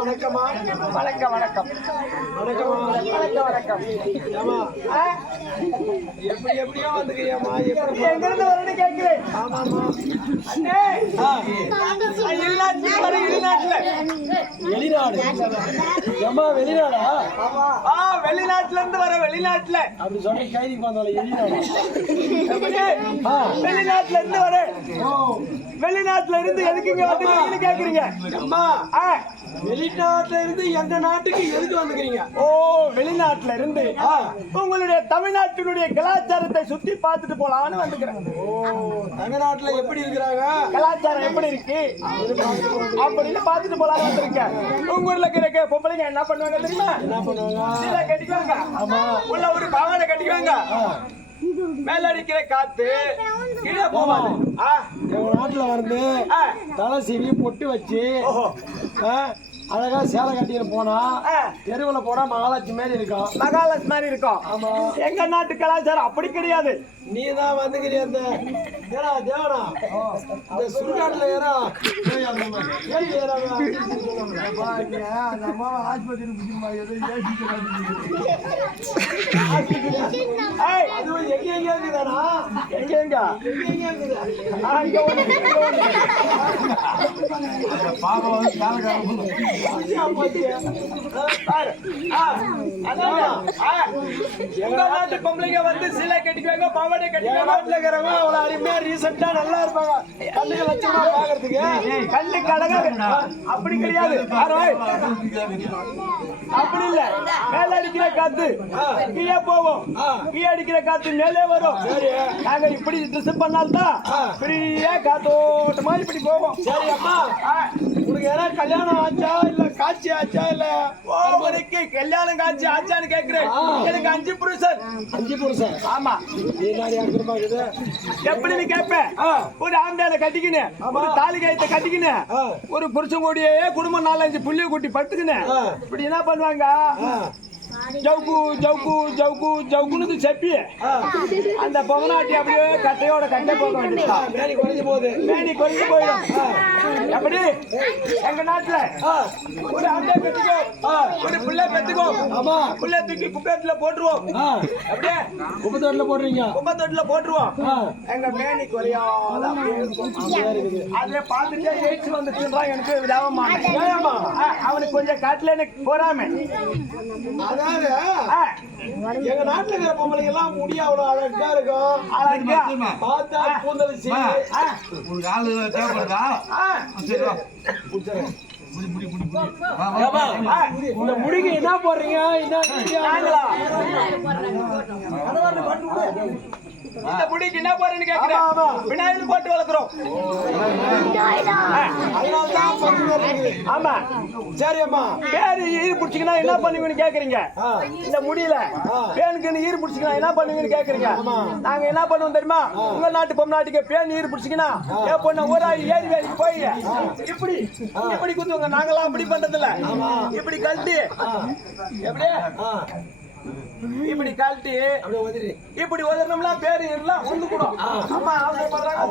வணக்கம்மா. வணக்கம் வணக்கம் வணக்கம் வணக்கம் வணக்கம். எப்படி எப்படியோ வந்துக்கிறியாமா? எப்படி எங்கிருந்து வரணும் கேட்கிறேன். ஆமாம்மா. வெளிநாடு ஏமா? வெளிநாடா? வெளிநாட்டுல இருந்து வர. வெளிநாட்டுல அப்படி சொல்ற கைதிக்கு வந்தாலும் வெளிநாட்டுல இருந்து வர. வெளிநாட்டுல இருந்து எதுக்கு இங்க வந்துக்கிறீங்கன்னு கேக்குறீங்க. அம்மா வெளிநாட்டுல இருந்து எங்க நாட்டுக்கு எதுக்கு வந்துக்கிறீங்க? ஓ, வெளிநாட்டுல இருந்து உங்களுடைய தமிழ்நாட்டினுடைய கலாச்சாரத்தை சுத்தி பார்த்துட்டு போலான்னு வந்துக்கிறேன். ஓ, தமிழ்நாட்டுல எப்படி இருக்கிறாங்க, கலாச்சாரம் எப்படி இருக்கு அப்படின்னு பார்த்துட்டு போலான்னு வந்திருக்கேன். உங்க ஊர்ல இருக்கிற பொம்பளைங்க என்ன பண்ணுவாங்க தெரியுமா? என்ன பண்ணுவாங்க? கட்டிக்குவாங்க. ஆமா, உள்ள ஒரு பாவாடை கட்டிக்குவாங்க. மேல அடிக்கிற காத்து கீழே போவாது. எங்க நாட்டுல வந்து தலை சீவி பொட்டு வச்சு அழகா சேலை கட்டிட்டு போனா தெருவுல போனா மகாலட்சுமி மாதிரி இருக்கும். மகாலட்சுமி மாதிரி இருக்கும். ஆமா, எங்க நாட்டு கலாச்சாரம் அப்படி கிடையாது. நீ தான் வந்துக்கிறிய அந்த தேவனா அந்த சுடுகாட்டுல ஏறா அதுவும் எங்க எங்க இருக்குதானா? எங்க எங்க எங்க நாட்டு பொம்பளைங்க வந்து சிலை கட்டிக்குவாங்க, பாவாடை கட்டிக்குவாங்க. நாட்டுல இருக்கிறவங்க அவ்வளவு அருமையா ரீசெண்டா நல்லா இருப்பாங்க. கண்ணுக்கு லட்சமா பாக்குறதுக்கு கண்ணுக்கு அழகா. அப்படி கிடையாது. அப்படி இல்ல. மேல அடிக்கிற காத்து கீழே போவோம், கீழே அடிக்கிற காத்து மேலே வரும். நாங்க இப்படி ட்ரெஸ் பண்ணால்தான் ஃப்ரீயா காத்தோட்டமா இப்படி போவோம். சரி அம்மா, உனக்கு யாராவது கல்யாணம் ஆச்சா இல்ல காட்சி ஆச்சா? இல்ல ஒருவருக்கு கல்யாணம் காட்சி ஆச்சான்னு கேக்குறேன். எனக்கு 5 புருஷன். 5 புருஷன்? ஆமா. எப்படின்னு கேட்பேன். ஒரு ஆண்டாளை கட்டிக்கினேன், ஒரு தாலி கயத்தை கட்டிக்கினேன், ஒரு புருஷன் கூடியே குடும்பம் 4-5 புள்ளிய கூட்டி படுத்துக்கினேன். இப்படி என்ன பண்ணுவாங்க? ஜவுக்கு ஜவுக்கு ஜவுக்கு ஜவுக்குன்னு செப்பி அந்த பொம்மநாட்டி அப்படியே கட்டையோட கட்டை போக வேண்டியது. மேனி குறைஞ்சு போகுது. மேனி குறைஞ்சு போயிடும். எப்படி எங்க நாட்டுல ஒரு அண்டை கட்டிக்கோ, ஒரு புள்ள கத்துக்கோ. ஆமா, புள்ள தூக்கி குப்பைத்துல போட்டுருவோம். அப்படியே குப்பத்தொட்டில போடுறீங்க? குப்பத்தொட்டில போட்டுருவோம். எங்க மேனி குறையாத அதுல பாத்துட்டே ஏச்சு வந்துச்சுன்றா எனக்கு விடாம. அவனுக்கு கொஞ்சம் காட்டுல எனக்கு போறாம. எங்க நாட்டுல இருக்கிற பொம்பளைங்க எல்லாம் முடிய அவ்வளவு அழகா இருக்கும். அழகா பார்த்தா கூந்தல் உங்களுக்கு ஆளு தேவைப்படுதா? இந்த முடிக்கு என்ன போடுறீங்க? இந்த முடிக்கு என்ன போறேன்னு கேக்குறேன். விநாயகர் போட்டு வளர்க்குறோம். ஆமா சரி அம்மா. பேரு ஈர் பிடிச்சிக்கினா என்ன பண்ணுவீங்கன்னு கேக்குறீங்க. இந்த முடியல பேனுக்கு ஈர் பிடிச்சிக்கினா என்ன பண்ணுவீங்கன்னு கேக்குறீங்க. நாங்க என்ன பண்ணுவோம் தெரியுமா? உங்க நாட்டு பொம்நாட்டுக்கு பேன் ஈர் பிடிச்சிக்கினா ஏன் பொண்ணு ஊராய் ஏறி வேலைக்கு போய் இப்படி இப்படி குத்துவாங்க. நாங்களாம் அப்படி பண்றது இல்ல. இப்படி கழட்டி எப்படி இப்படி கழட்டி இப்படி உதறணும்னா பேரு எல்லாம் ஒண்ணு கூட. ஆமா அவங்க பண்றாங்க.